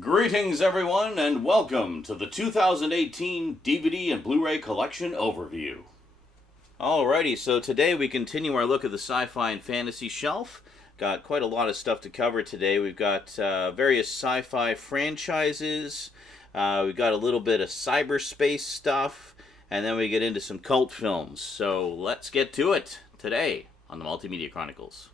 Greetings, everyone, and welcome to the 2018 DVD and Blu-ray Collection Overview. Alrighty, so today we continue our look at the sci-fi and fantasy shelf. Got quite a lot of stuff to cover today. We've got various sci-fi franchises, we've got a little bit of cyberspace stuff, and then we get into some cult films. So let's get to it today on the Multimedia Chronicles.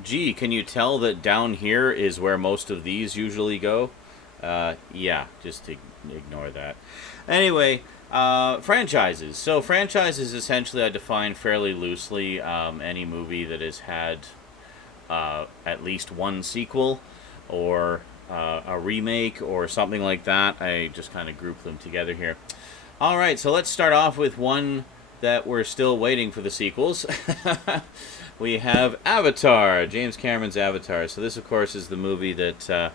Gee, can you tell that down here is where most of these usually go? Yeah, just ignore that. Anyway, franchises. So franchises essentially I define fairly loosely any movie that has had at least one sequel or a remake or something like that. I just kind of group them together here. Alright, so let's start off with one that we're still waiting for the sequels. We have Avatar, James Cameron's Avatar. So this, of course, is the movie that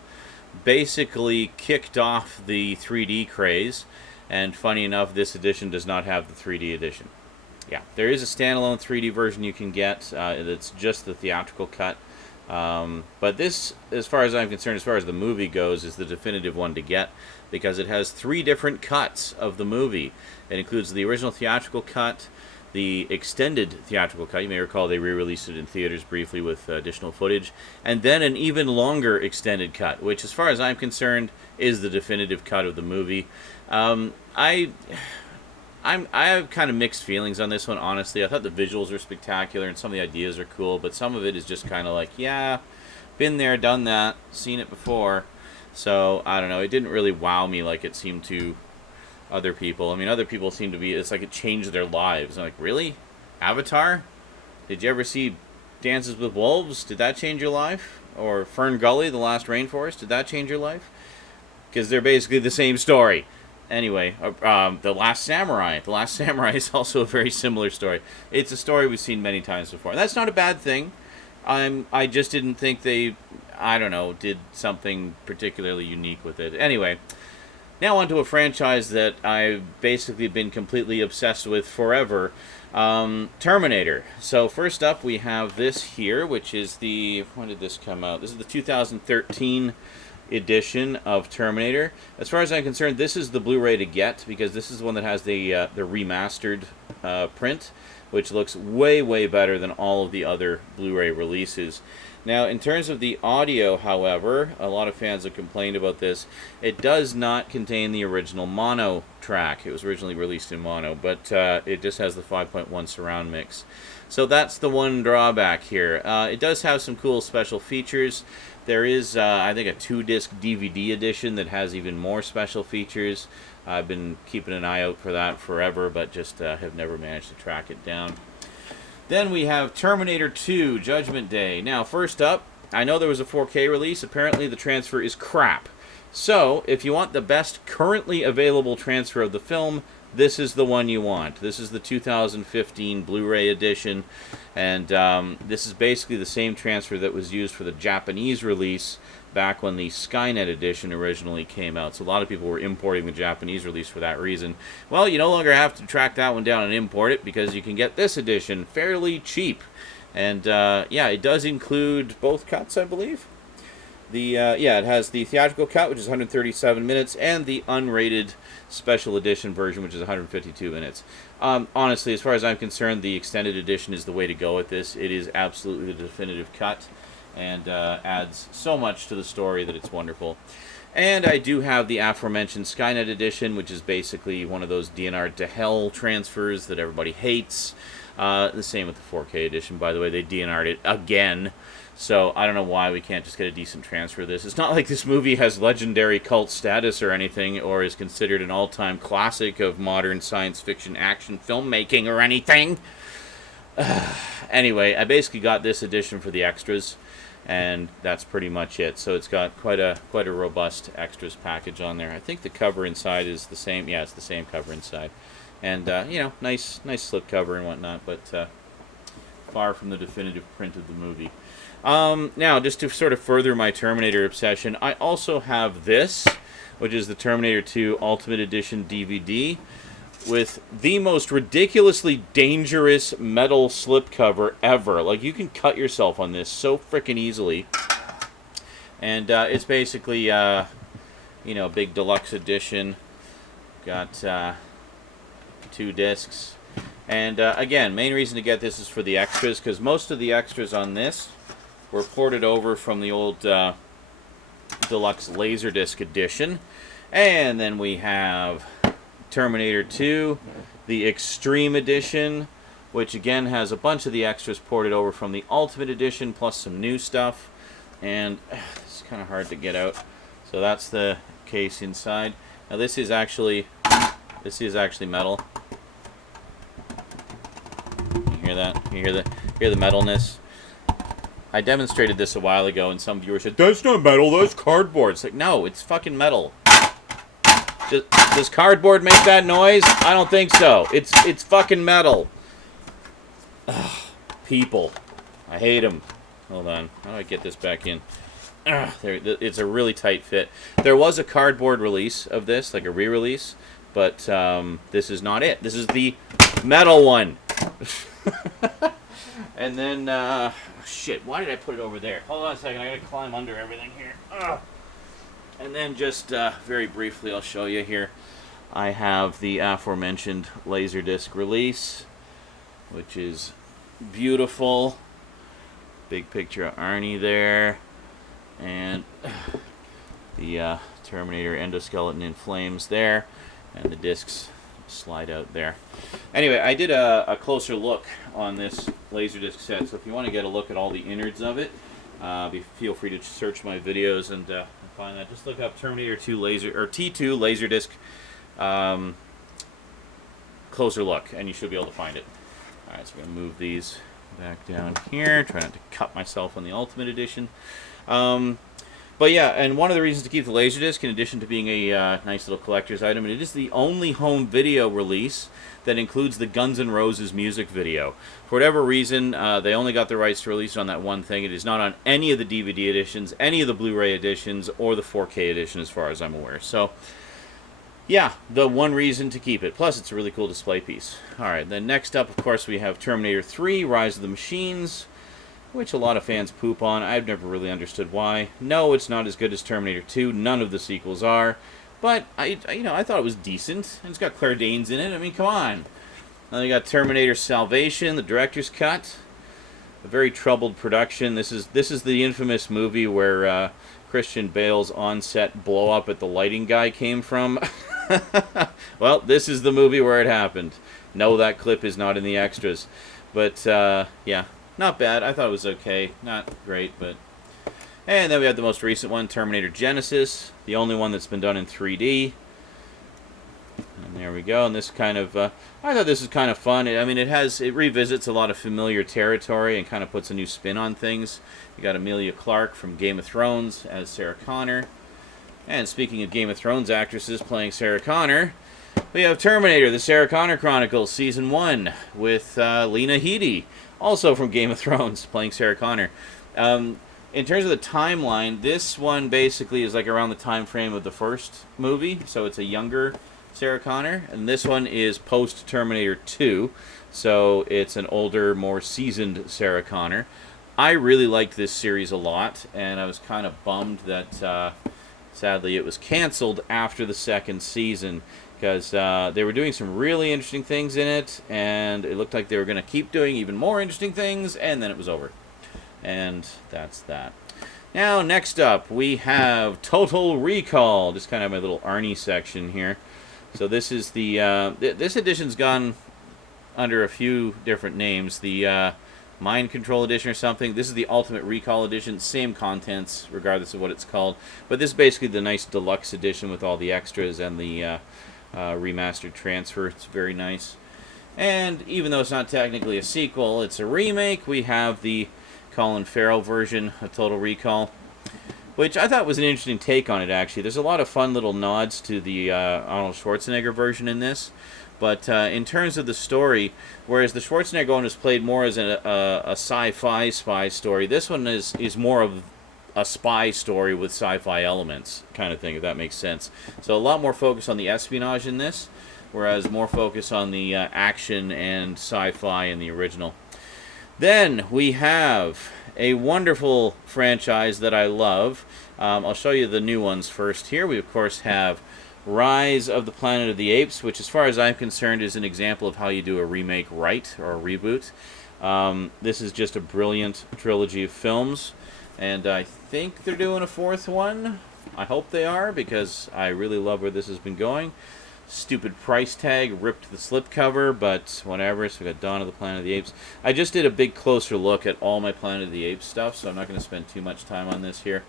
basically kicked off the 3D craze. And funny enough, this edition does not have the 3D edition. Yeah, there is a standalone 3D version you can get. That's just the theatrical cut. But this, as far as I'm concerned, as far as the movie goes, is the definitive one to get, because it has 3 different cuts of the movie. It includes the original theatrical cut, the extended theatrical cut. You may recall they re-released it in theaters briefly with additional footage, and then an even longer extended cut, which, as far as I'm concerned, is the definitive cut of the movie. I have kind of mixed feelings on this one, honestly. I thought the visuals were spectacular and some of the ideas are cool, but some of it is just kind of like, yeah, been there, done that, seen it before. So, I don't know, it didn't really wow me like it seemed to other people. I mean, other people seem to be, it's like it changed their lives. I'm like, really? Avatar? Did you ever see Dances with Wolves? Did that change your life? Or Fern Gully, The Last Rainforest? Did that change your life? Because they're basically the same story. Anyway, The Last Samurai. The Last Samurai is also a very similar story. It's a story we've seen many times before. And that's not a bad thing. I just didn't think they, I don't know, did something particularly unique with it. Anyway, now on to a franchise that I've basically been completely obsessed with forever, Terminator. So first up we have this here, which is the, when did this come out? This is the 2013 edition of Terminator. As far as I'm concerned, this is the Blu-ray to get, because this is the one that has the remastered print, which looks way, way better than all of the other Blu-ray releases. Now, in terms of the audio, however, a lot of fans have complained about this. It does not contain the original mono track. It was originally released in mono, but it just has the 5.1 surround mix. So that's the one drawback here. It does have some cool special features. There is, I think, a 2-disc DVD edition that has even more special features. I've been keeping an eye out for that forever, but just have never managed to track it down. Then we have Terminator 2, Judgment Day. Now, first up, I know there was a 4K release. Apparently, the transfer is crap. So, if you want the best currently available transfer of the film, this is the one you want. This is the 2015 Blu-ray edition, and this is basically the same transfer that was used for the Japanese release back when the Skynet Edition originally came out. So a lot of people were importing the Japanese release for that reason. Well, you no longer have to track that one down and import it, because you can get this edition fairly cheap. And yeah, it does include both cuts, I believe. Yeah, it has the theatrical cut, which is 137 minutes, and the unrated special edition version, which is 152 minutes. Honestly, as far as I'm concerned, the extended edition is the way to go with this. It is absolutely the definitive cut, and adds so much to the story that it's wonderful. And I do have the aforementioned Skynet Edition, which is basically one of those DNR to hell transfers that everybody hates. The same with the 4K edition, by the way. They DNR'd it again. So I don't know why we can't just get a decent transfer of this. It's not like this movie has legendary cult status or anything, or is considered an all-time classic of modern science fiction action filmmaking or anything. Anyway, I basically got this edition for the extras, and that's pretty much it. So it's got quite a robust extras package on there. I think the cover inside is the same. Yeah, it's the same cover inside, and you know, nice slip cover and whatnot. But far from the definitive print of the movie. Now, just to sort of further my Terminator obsession, I also have this, which is the Terminator 2 Ultimate Edition DVD, with the most ridiculously dangerous metal slipcover ever. Like, you can cut yourself on this so freaking easily. And it's basically, you know, big deluxe edition. Got 2 discs. And again, main reason to get this is for the extras, because most of the extras on this were ported over from the old deluxe Laserdisc edition. And then we have Terminator 2, the Extreme Edition, which again has a bunch of the extras ported over from the Ultimate Edition, plus some new stuff. And it's kind of hard to get out. So that's the case inside. Now this is actually metal. You hear that? You hear the metalness? I demonstrated this a while ago, and some viewers said, "That's not metal, that's cardboard." It's like, no, it's fucking metal. Does cardboard make that noise? I don't think so. It's fucking metal. Ugh, people. I hate them. Hold on. How do I get this back in? Ugh, it's a really tight fit. There was a cardboard release of this, like a re-release, but this is not it. This is the metal one. And then, shit, why did I put it over there? Hold on a second, I gotta climb under everything here. Ugh. And then just very briefly, I'll show you here. I have the aforementioned Laserdisc release, which is beautiful. Big picture of Arnie there. And the Terminator endoskeleton in flames there. And the discs slide out there. Anyway, I did a closer look on this Laserdisc set, so if you want to get a look at all the innards of it, feel free to search my videos and find that. Just look up Terminator 2 T2 Laserdisc closer look, and you should be able to find it. Alright, so we're going to move these back down here. Try not to cut myself on the Ultimate Edition. But yeah, and one of the reasons to keep the Laserdisc, in addition to being a nice little collector's item, it is the only home video release that includes the Guns N' Roses music video. For whatever reason, they only got the rights to release it on that one thing. It is not on any of the DVD editions, any of the Blu-ray editions, or the 4K edition as far as I'm aware. So, yeah, the one reason to keep it. Plus, it's a really cool display piece. Alright, then next up, of course, we have Terminator 3, Rise of the Machines, which a lot of fans poop on. I've never really understood why. No, it's not as good as Terminator 2. None of the sequels are. But, I thought it was decent. And it's got Claire Danes in it. I mean, come on. Then you got Terminator Salvation, the director's cut. A very troubled production. This is the infamous movie where Christian Bale's on-set blow-up at the lighting guy came from. Well, this is the movie where it happened. No, that clip is not in the extras. But, yeah. Not bad. I thought it was okay. Not great, but... And then we have the most recent one, Terminator Genesis. The only one that's been done in 3D. And there we go. And this kind of... I thought this was kind of fun. I mean, it revisits a lot of familiar territory and kind of puts a new spin on things. You got Emilia Clarke from Game of Thrones as Sarah Connor. And speaking of Game of Thrones actresses playing Sarah Connor, we have Terminator, the Sarah Connor Chronicles, Season 1, with Lena Headey, also from Game of Thrones, playing Sarah Connor. In terms of the timeline, this one basically is like around the time frame of the first movie, so it's a younger Sarah Connor, and this one is post-Terminator 2, so it's an older, more seasoned Sarah Connor. I really liked this series a lot, and I was kind of bummed that, sadly, it was canceled after the second season, because they were doing some really interesting things in it, and it looked like they were going to keep doing even more interesting things, and then it was over. And that's that. Now, next up, we have Total Recall. Just kind of my little Arnie section here. So this is the... this edition's gone under a few different names. The Mind Control Edition or something. This is the Ultimate Recall Edition. Same contents, regardless of what it's called. But this is basically the nice deluxe edition with all the extras and the remastered transfer. It's very nice. And even though it's not technically a sequel, it's a remake. We have the Colin Farrell version of Total Recall, which I thought was an interesting take on it, actually. There's a lot of fun little nods to the Arnold Schwarzenegger version in this, But in terms of the story, whereas the Schwarzenegger one was played more as a sci-fi spy story, this one is more of a spy story with sci-fi elements kind of thing, if that makes sense. So a lot more focus on the espionage in this, whereas more focus on the action and sci-fi in the original. Then we have a wonderful franchise that I love. I'll show you the new ones first here. We, of course, have Rise of the Planet of the Apes, which, as far as I'm concerned, is an example of how you do a remake right, or a reboot. This is just a brilliant trilogy of films, and I think they're doing a fourth one. I hope they are, because I really love where this has been going. Stupid price tag, ripped the slipcover, but whatever. So we got Dawn of the Planet of the Apes. I just did a big closer look at all my Planet of the Apes stuff, so I'm not going to spend too much time on this here.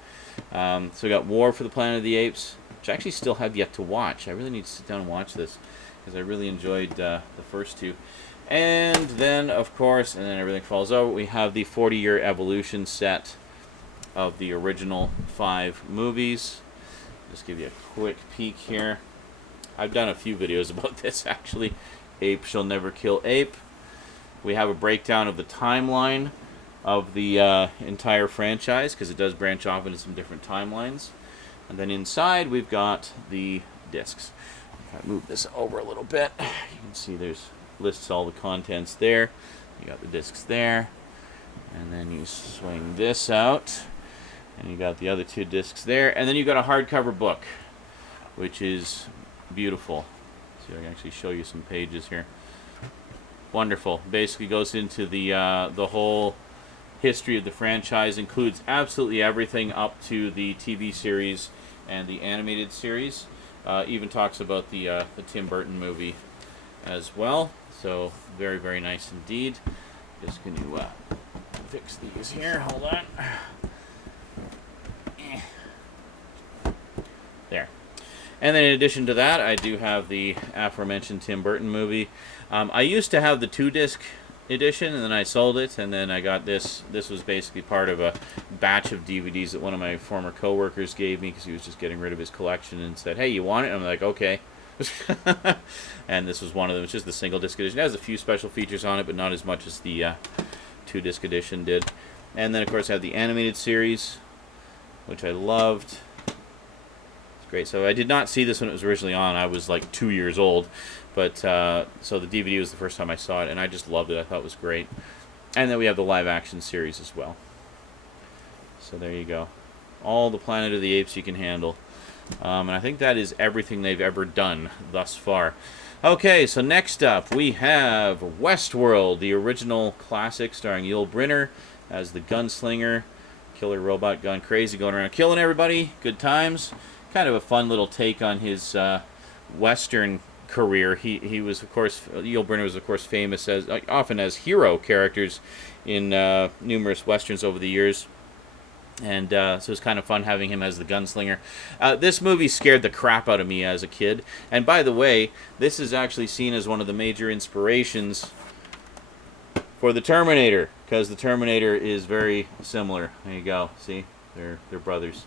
So we got War for the Planet of the Apes, which I actually still have yet to watch. I really need to sit down and watch this, because I really enjoyed the first two. And then, of course, and then everything falls over, we have the 40-year evolution set of the original 5 movies. Just give you a quick peek here. I've done a few videos about this, actually. Ape Shall Never Kill Ape. We have a breakdown of the timeline of the entire franchise, because it does branch off into some different timelines. And then inside, we've got the discs. If I move this over a little bit, you can see there's lists all the contents there. You got the discs there. And then you swing this out, and you got the other 2 discs there. And then you got a hardcover book, which is beautiful. See if I can actually show you some pages here. Wonderful. Basically goes into the whole history of the franchise, includes absolutely everything up to the TV series and the animated series. Even talks about the Tim Burton movie as well. So very, very nice indeed. Just going to fix these here. Hold on. There. And then in addition to that, I do have the aforementioned Tim Burton movie. I used to have the 2-disc edition, and then I sold it, and then I got this. This was basically part of a batch of DVDs that one of my former coworkers gave me, because he was just getting rid of his collection, and said, "Hey, you want it?" And I'm like, "Okay." And this was one of them. It's just the single-disc edition. It has a few special features on it, but not as much as the 2-disc edition did. And then, of course, I have the animated series, which I loved. Great. So I did not see this when it was originally on. I was like 2 years old, but so the DVD was the first time I saw it, and I just loved it. I thought it was great. And then we have the live-action series as well. So there you go. All the Planet of the Apes you can handle. And I think that is everything they've ever done thus far. Okay, so next up we have Westworld, the original classic starring Yul Brynner as the gunslinger. Killer robot gone crazy, going around killing everybody. Good times. Kind of a fun little take on his Western career. He was, of course, Yul Brynner was, of course, famous as often as hero characters in numerous Westerns over the years. And so it was kind of fun having him as the gunslinger. This movie scared the crap out of me as a kid. And by the way, this is actually seen as one of the major inspirations for the Terminator, because the Terminator is very similar. There you go. See? They're brothers.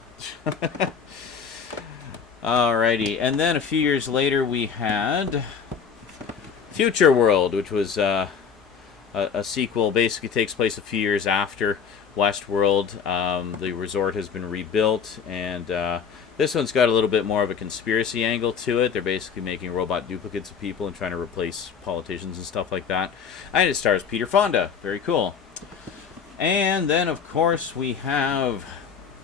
Alrighty, and then a few years later we had Futureworld, which was a sequel. Basically takes place a few years after Westworld. The resort has been rebuilt, and this one's got a little bit more of a conspiracy angle to it. They're basically making robot duplicates of people and trying to replace politicians and stuff like that. And it stars Peter Fonda. Very cool. And then, of course, we have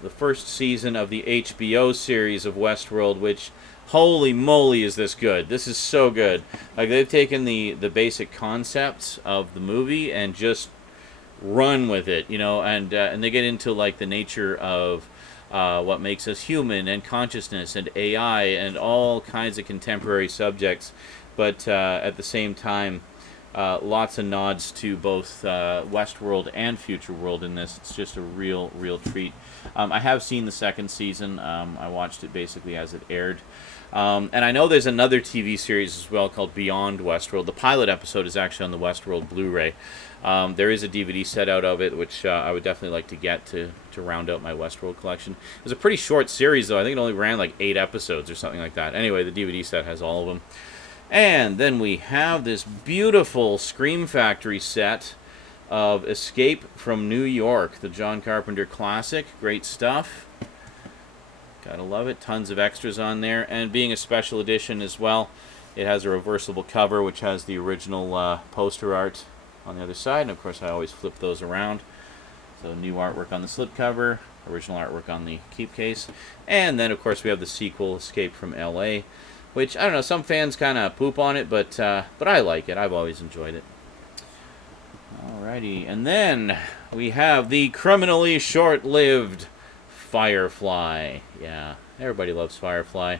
the first season of the HBO series of Westworld, which, holy moly, is this good. This is so good. Like, they've taken the basic concepts of the movie and just run with it, you know, and they get into, like, the nature of what makes us human, and consciousness, and AI, and all kinds of contemporary subjects, but at the same time, lots of nods to both Westworld and Futureworld in this. It's just a real treat. I have seen the second season. I watched it basically as it aired. And I know there's another TV series as well called Beyond Westworld. The pilot episode is actually on the Westworld Blu-ray. There is a DVD set out of it, which I would definitely like to get to round out my Westworld collection. It was a pretty short series, though. I think it only ran like 8 episodes or something like that. Anyway, the DVD set has all of them. And then we have this beautiful Scream Factory set of Escape from New York, the John Carpenter classic. Great stuff. Gotta love it. Tons of extras on there. And being a special edition as well, it has a reversible cover, which has the original poster art on the other side. And, of course, I always flip those around. So new artwork on the slipcover, original artwork on the keep case. And then, of course, we have the sequel, Escape from L.A., which, I don't know, some fans kind of poop on it, but I like it. I've always enjoyed it. Alrighty, and then we have the criminally short-lived Firefly. Yeah, everybody loves Firefly.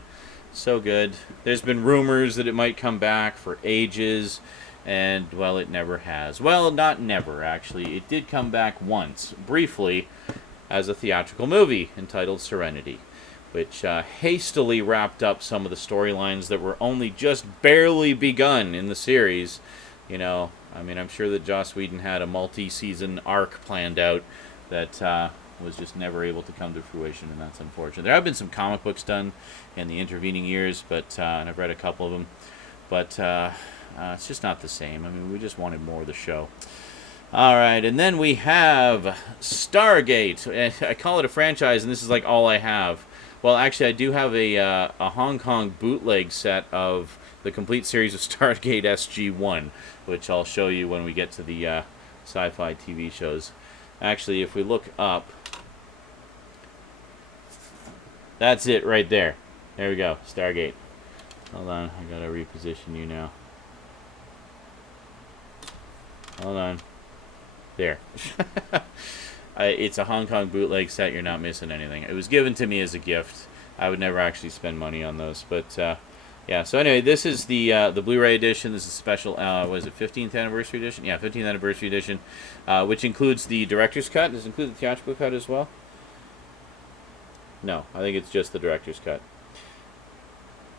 So good. There's been rumors that it might come back for ages, and, well, it never has. Well, not never, actually. It did come back once, briefly, as a theatrical movie entitled Serenity, which hastily wrapped up some of the storylines that were only just barely begun in the series. You know, I mean, I'm sure that Joss Whedon had a multi-season arc planned out that was just never able to come to fruition, and that's unfortunate. There have been some comic books done in the intervening years, but and I've read a couple of them, but it's just not the same. I mean, we just wanted more of the show. All right, and then we have Stargate. I call it a franchise, and this is like all I have. Well, actually, I do have a Hong Kong bootleg set of the complete series of Stargate Sg-1, which I'll show you when we get to the Sci-Fi TV shows. Actually, if we look up, that's it right there. There we go, Stargate. Hold on, I gotta reposition you now. Hold on. There. It's a Hong Kong bootleg set. You're not missing anything. It was given to me as a gift. I would never actually spend money on those. But, yeah. So, anyway, this is the Blu-ray edition. This is a special, what is it, 15th anniversary edition? Yeah, 15th anniversary edition, which includes the director's cut. Does it include the theatrical cut as well? No, I think it's just the director's cut.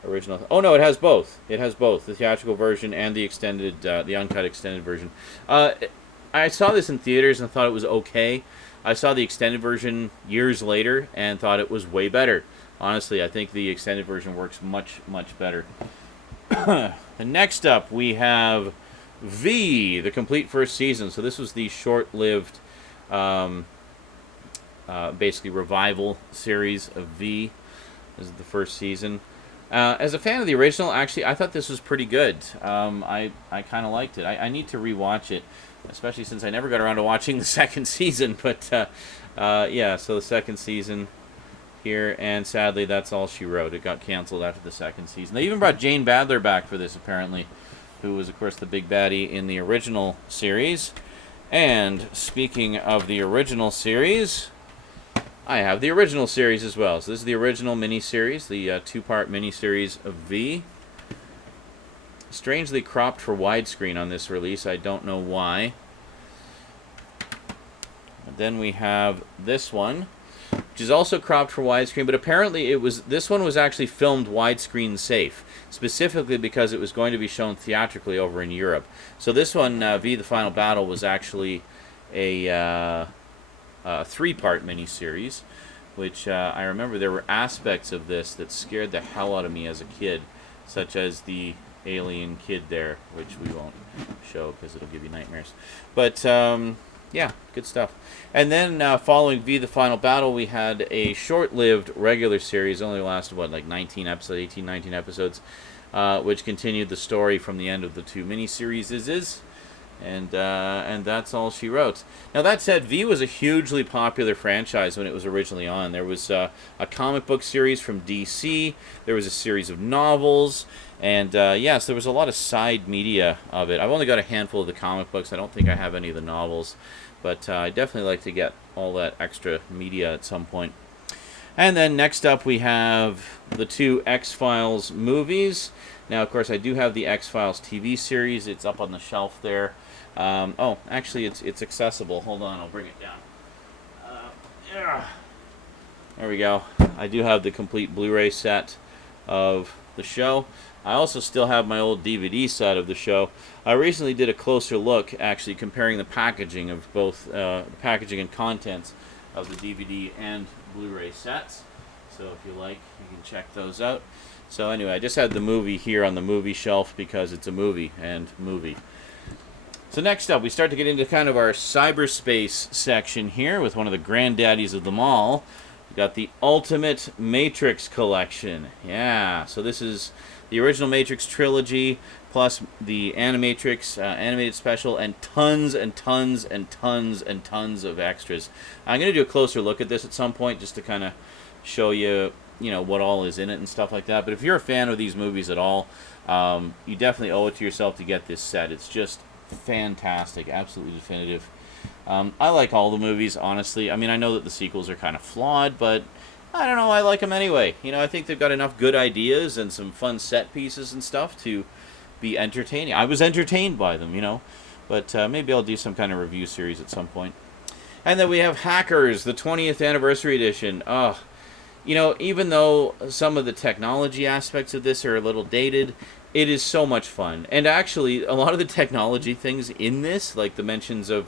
Original. Oh, no, it has both. It has both, the theatrical version and the extended, the uncut extended version. I saw this in theaters and thought it was okay. I saw the extended version years later and thought it was way better. Honestly, I think the extended version works much, much better. And next up, we have V, the complete first season. So this was the short-lived, basically revival series of V. This is the first season. As a fan of the original, actually, I thought this was pretty good. I kind of liked it. I need to rewatch it, especially since I never got around to watching the second season. But, yeah, so the second season here, and sadly, that's all she wrote. It got canceled after the second season. They even brought Jane Badler back for this, apparently, who was, of course, the big baddie in the original series. And speaking of the original series, I have the original series as well. So this is the original miniseries, the two-part miniseries of V. Strangely cropped for widescreen on this release. I don't know why. And then we have this one, which is also cropped for widescreen, but apparently this one was actually filmed widescreen safe, specifically because it was going to be shown theatrically over in Europe. So this one, V: The Final Battle, was actually a three-part miniseries, which I remember there were aspects of this that scared the hell out of me as a kid, such as the alien kid there, which we won't show because it'll give you nightmares. But, yeah, good stuff. And then following V: The Final Battle, we had a short-lived regular series, only lasted, what, like 19 episodes, 18, 19 episodes, which continued the story from the end of the two miniseries. And that's all she wrote. Now, that said, V was a hugely popular franchise when it was originally on. There was a comic book series from DC. There was a series of novels. And, yes, there was a lot of side media of it. I've only got a handful of the comic books. I don't think I have any of the novels. But I'd definitely like to get all that extra media at some point. And then next up we have the two X-Files movies. Now, of course, I do have the X-Files TV series. It's up on the shelf there. Oh, actually, it's accessible. Hold on, I'll bring it down. Yeah. There we go. I do have the complete Blu-ray set of the show. I also still have my old DVD set of the show. I recently did a closer look, actually, comparing the packaging of both packaging and contents of the DVD and Blu-ray sets. So if you like, you can check those out. So anyway, I just had the movie here on the movie shelf because it's a movie and movie. So next up, we start to get into kind of our cyberspace section here with one of the granddaddies of them all. We got the Ultimate Matrix Collection. Yeah, so this is the original Matrix trilogy plus the Animatrix animated special and tons and tons and tons and tons of extras. I'm going to do a closer look at this at some point just to kind of show you, what all is in it and stuff like that. But if you're a fan of these movies at all, you definitely owe it to yourself to get this set. It's just fantastic, absolutely definitive. I like all the movies, honestly. I mean, I know that the sequels are kind of flawed, but I don't know, I like them anyway. I think they've got enough good ideas and some fun set pieces and stuff to be entertaining. I was entertained by them, but maybe I'll do some kind of review series at some point. And then we have Hackers, the 20th Anniversary Edition. Even though some of the technology aspects of this are a little dated, it is so much fun. And actually, a lot of the technology things in this, like the mentions of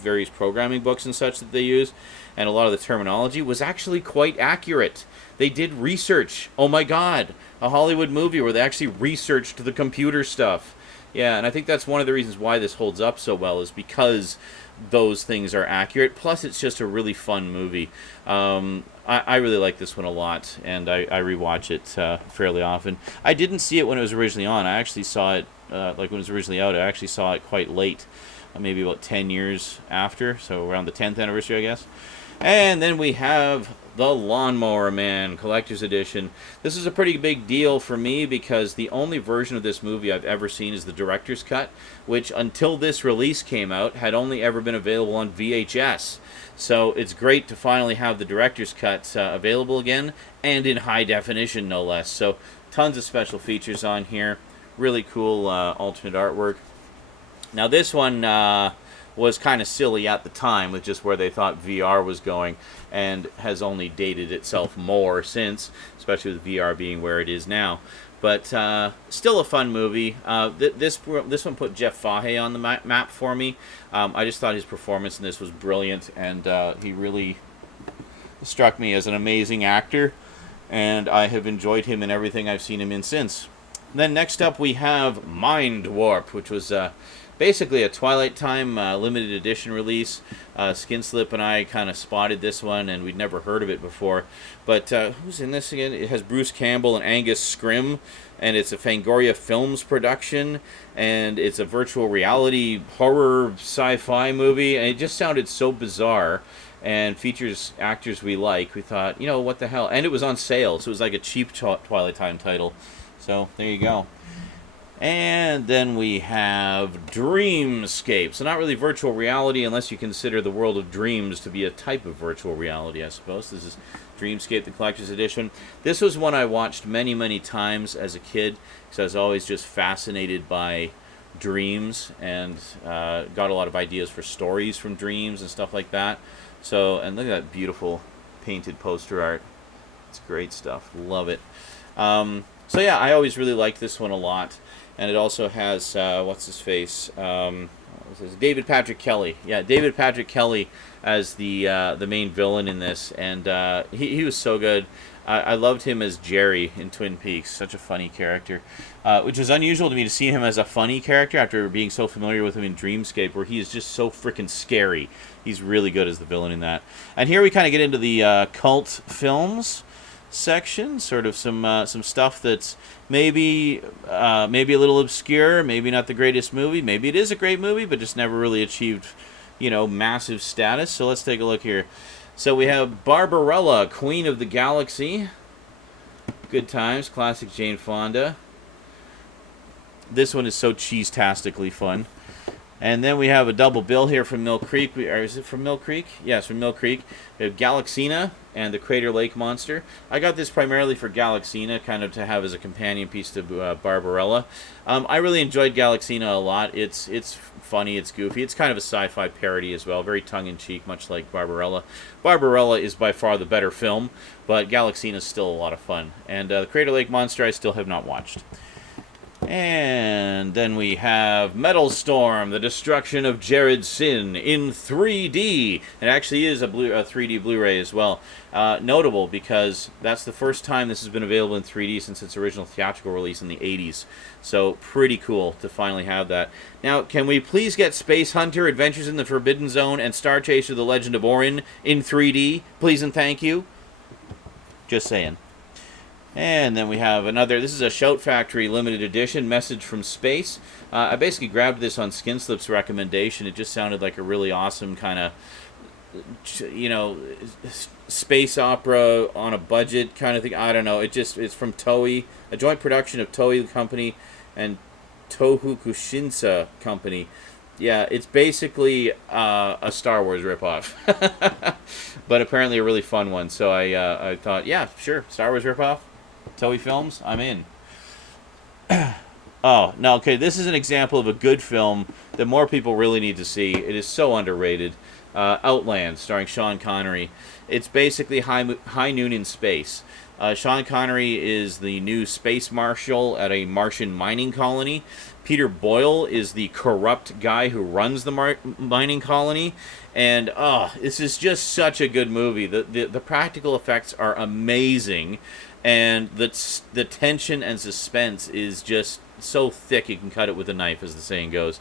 various programming books and such that they use, and a lot of the terminology, was actually quite accurate. They did research. Oh my God, a Hollywood movie where they actually researched the computer stuff. Yeah, and I think that's one of the reasons why this holds up so well, is because those things are accurate. Plus, it's just a really fun movie. I really like this one a lot, and I rewatch it fairly often. I didn't see it when it was originally on. I actually saw it, when it was originally out, I actually saw it quite late, maybe about 10 years after, so around the 10th anniversary, I guess. And then we have the Lawnmower Man Collector's Edition. This is a pretty big deal for me because the only version of this movie I've ever seen is the director's cut, which until this release came out had only ever been available on VHS. So it's great to finally have the director's cut available again, and in high definition, no less. So tons of special features on here. Really cool alternate artwork. Now this one was kind of silly at the time with just where they thought VR was going, and has only dated itself more since, especially with VR being where it is now. But still a fun movie. This one put Jeff Fahey on the map for me. I just thought his performance in this was brilliant, and he really struck me as an amazing actor, and I have enjoyed him in everything I've seen him in since. And then next up we have Mindwarp, which was basically a Twilight Time limited edition release. Skinslip and I kind of spotted this one, and we'd never heard of it before. But who's in this again? It has Bruce Campbell and Angus Scrimm, and it's a Fangoria Films production, and it's a virtual reality horror sci-fi movie, and it just sounded so bizarre, and features actors we like. We thought, what the hell? And it was on sale, so it was like a cheap Twilight Time title. So there you go. And then we have Dreamscape. So not really virtual reality unless you consider the World of Dreams to be a type of virtual reality, I suppose. This is Dreamscape, the Collector's Edition. This was one I watched many, many times as a kid, because I was always just fascinated by dreams, and got a lot of ideas for stories from dreams and stuff like that. So, and look at that beautiful painted poster art. It's great stuff. Love it. So yeah, I always really liked this one a lot. And it also has, what's his face? David Patrick Kelly. Yeah, David Patrick Kelly as the main villain in this. And he was so good. I loved him as Jerry in Twin Peaks. Such a funny character. Which is unusual to me to see him as a funny character after being so familiar with him in Dreamscape, where he is just so freaking scary. He's really good as the villain in that. And here we kind of get into the cult films section, sort of some stuff that's maybe a little obscure, maybe not the greatest movie, maybe it is a great movie, but just never really achieved, massive status. So let's take a look here. So we have Barbarella, Queen of the Galaxy. Good times, classic Jane Fonda. This one is so cheese-tastically fun. And then we have a double bill here from Mill Creek. Or is it from Mill Creek? Yes, from Mill Creek. We have Galaxina and the Crater Lake Monster. I got this primarily for Galaxina, kind of to have as a companion piece to Barbarella. I really enjoyed Galaxina a lot. It's funny, it's goofy. It's kind of a sci-fi parody as well, very tongue-in-cheek, much like Barbarella. Barbarella is by far the better film, but Galaxina is still a lot of fun. And the Crater Lake Monster I still have not watched. And then we have Metal Storm, The Destruction of Jared Sin in 3D. It actually is a 3D Blu-ray as well. Notable because that's the first time this has been available in 3D since its original theatrical release in the 80s. So pretty cool to finally have that. Now, can we please get Space Hunter, Adventures in the Forbidden Zone, and Star Chaser, The Legend of Orion in 3D? Please and thank you. Just saying. And then we have another, this is a Shout Factory limited edition, Message from Space. I basically grabbed this on Skinslip's recommendation. It just sounded like a really awesome kind of, you know, space opera on a budget kind of thing. I don't know. It's from Toei, a joint production of Toei Company and Toho Kushinsa Company. Yeah, it's basically a Star Wars ripoff. But apparently a really fun one. So I thought, yeah, sure, Star Wars ripoff. Toei Films, I'm in. Oh, no, okay, this is an example of a good film that more people really need to see. It is so underrated. Outland, starring Sean Connery. It's basically High Noon in Space. Sean Connery is the new space marshal at a Martian mining colony. Peter Boyle is the corrupt guy who runs the mining colony. And, this is just such a good movie. The practical effects are amazing. And the tension and suspense is just so thick you can cut it with a knife, as the saying goes.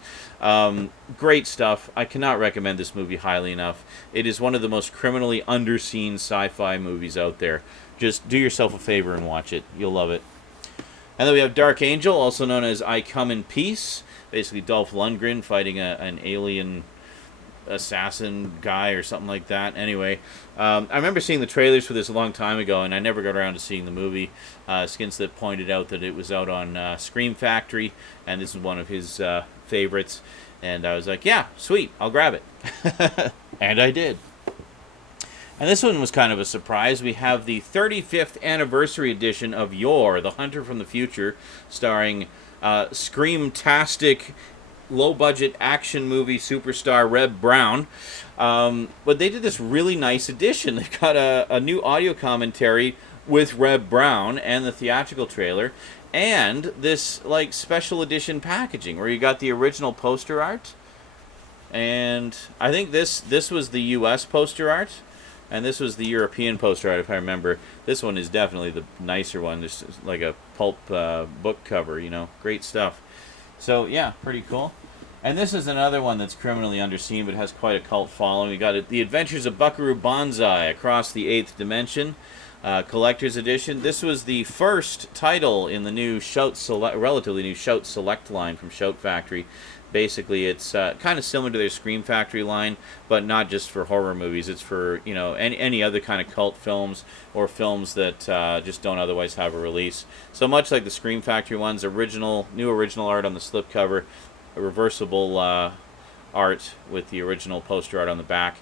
Great stuff. I cannot recommend this movie highly enough. It is one of the most criminally underseen sci-fi movies out there. Just do yourself a favor and watch it. You'll love it. And then we have Dark Angel, also known as I Come in Peace. Basically Dolph Lundgren fighting an alien assassin guy or something like that. Anyway, I remember seeing the trailers for this a long time ago, and I never got around to seeing the movie. Skinslip pointed out that it was out on Scream Factory, and this is one of his favorites. And I was like, yeah, sweet, I'll grab it. And I did. And this one was kind of a surprise. We have the 35th anniversary edition of Yor, The Hunter from the Future, starring Scream-tastic low-budget action movie superstar Reb Brown. But they did this really nice edition. They've got a new audio commentary with Reb Brown and the theatrical trailer, and this like special edition packaging where you got the original poster art. And I think this was the US poster art, and this was the European poster art, if I remember. This one is definitely the nicer one. This is like a pulp book cover, you know. Great stuff. So, yeah, pretty cool. And this is another one that's criminally underseen, but has quite a cult following. We got The Adventures of Buckaroo Banzai, Across the Eighth Dimension, Collector's Edition. This was the first title in the new relatively new Shout Select line from Shout Factory. Basically, it's kind of similar to their Scream Factory line, but not just for horror movies. It's for, you know, any other kind of cult films or films that just don't otherwise have a release. So much like the Scream Factory ones, new original art on the slipcover, a reversible art with the original poster art on the back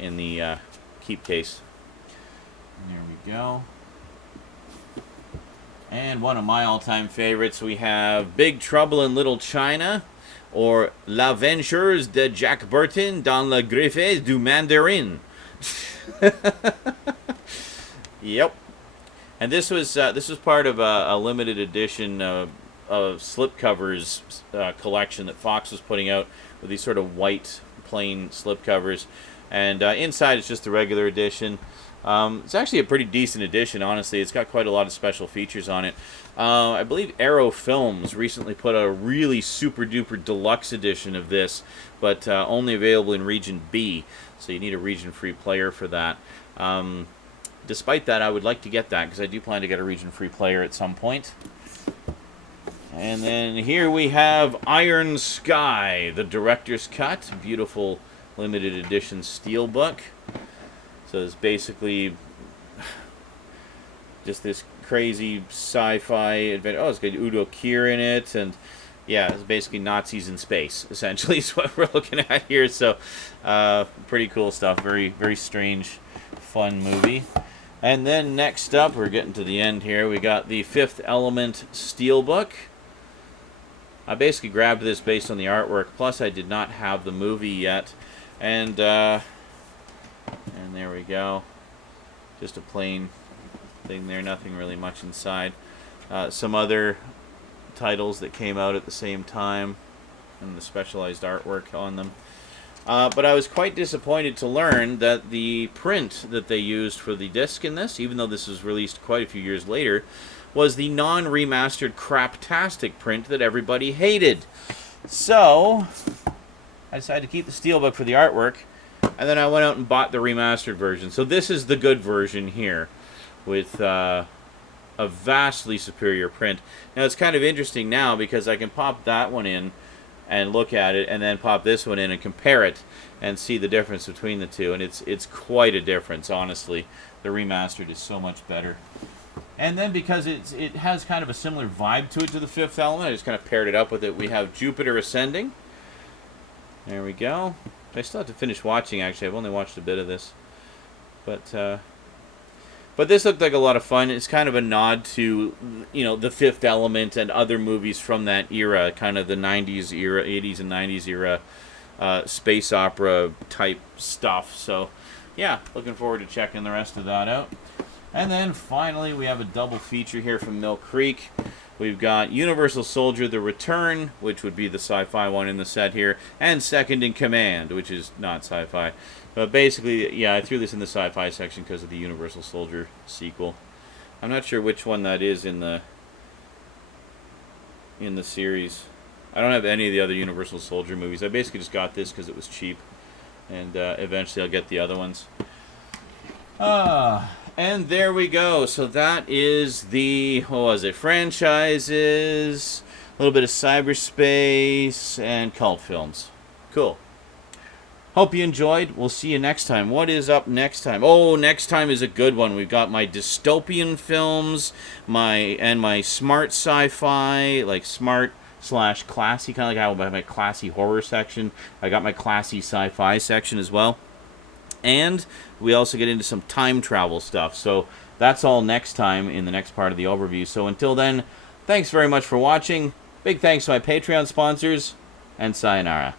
in the keep case. And there we go. And one of my all-time favorites, we have Big Trouble in Little China, or L'Aventures de Jack Burton dans la Griffe du Mandarin. Yep. And this was part of a limited edition of slipcovers collection that Fox was putting out with these sort of white plain slipcovers. And inside it's just the regular edition. It's actually a pretty decent edition, honestly. It's got quite a lot of special features on it. I believe Arrow Films recently put out a really super-duper deluxe edition of this, but only available in Region B, so you need a region-free player for that. Despite that, I would like to get that, because I do plan to get a region-free player at some point. And then here we have Iron Sky, the director's cut. Beautiful limited edition steelbook. So it's basically just this crazy sci-fi adventure. Oh, it's got Udo Kier in it, and yeah, it's basically Nazis in space, essentially, is what we're looking at here. So, pretty cool stuff. Very, very strange, fun movie. And then next up, we're getting to the end here, we got the Fifth Element Steelbook. I basically grabbed this based on the artwork, plus I did not have the movie yet. And there we go. Just a plain thing there, nothing really much inside. Some other titles that came out at the same time and the specialized artwork on them. But I was quite disappointed to learn that the print that they used for the disc in this, even though this was released quite a few years later, was the non-remastered craptastic print that everybody hated. So I decided to keep the Steelbook for the artwork, and then I went out and bought the remastered version. So this is the good version here, with a vastly superior print. Now it's kind of interesting now because I can pop that one in and look at it, and then pop this one in and compare it and see the difference between the two. And it's quite a difference, honestly. The remastered is so much better. And then because it has kind of a similar vibe to it to the Fifth Element, I just kind of paired it up with it. We have Jupiter Ascending. There we go. I still have to finish watching, actually. I've only watched a bit of this. But this looked like a lot of fun. It's kind of a nod to, you know, the Fifth Element and other movies from that era, kind of the 90s era, 80s and 90s era space opera type stuff. So, yeah, looking forward to checking the rest of that out. And then finally, we have a double feature here from Mill Creek. We've got Universal Soldier: The Return, which would be the sci-fi one in the set here, and Second in Command, which is not sci-fi. But basically, yeah, I threw this in the sci-fi section because of the Universal Soldier sequel. I'm not sure which one that is in the series. I don't have any of the other Universal Soldier movies. I basically just got this because it was cheap, and eventually I'll get the other ones. And there we go. So that is the, what was it, franchises, a little bit of cyberspace, and cult films. Cool. Hope you enjoyed. We'll see you next time. What is up next time? Oh, next time is a good one. We've got my dystopian films, my smart sci-fi, like smart/classy, kind of like I have my classy horror section. I got my classy sci-fi section as well. And we also get into some time travel stuff. So that's all next time in the next part of the overview. So until then, thanks very much for watching. Big thanks to my Patreon sponsors, and sayonara.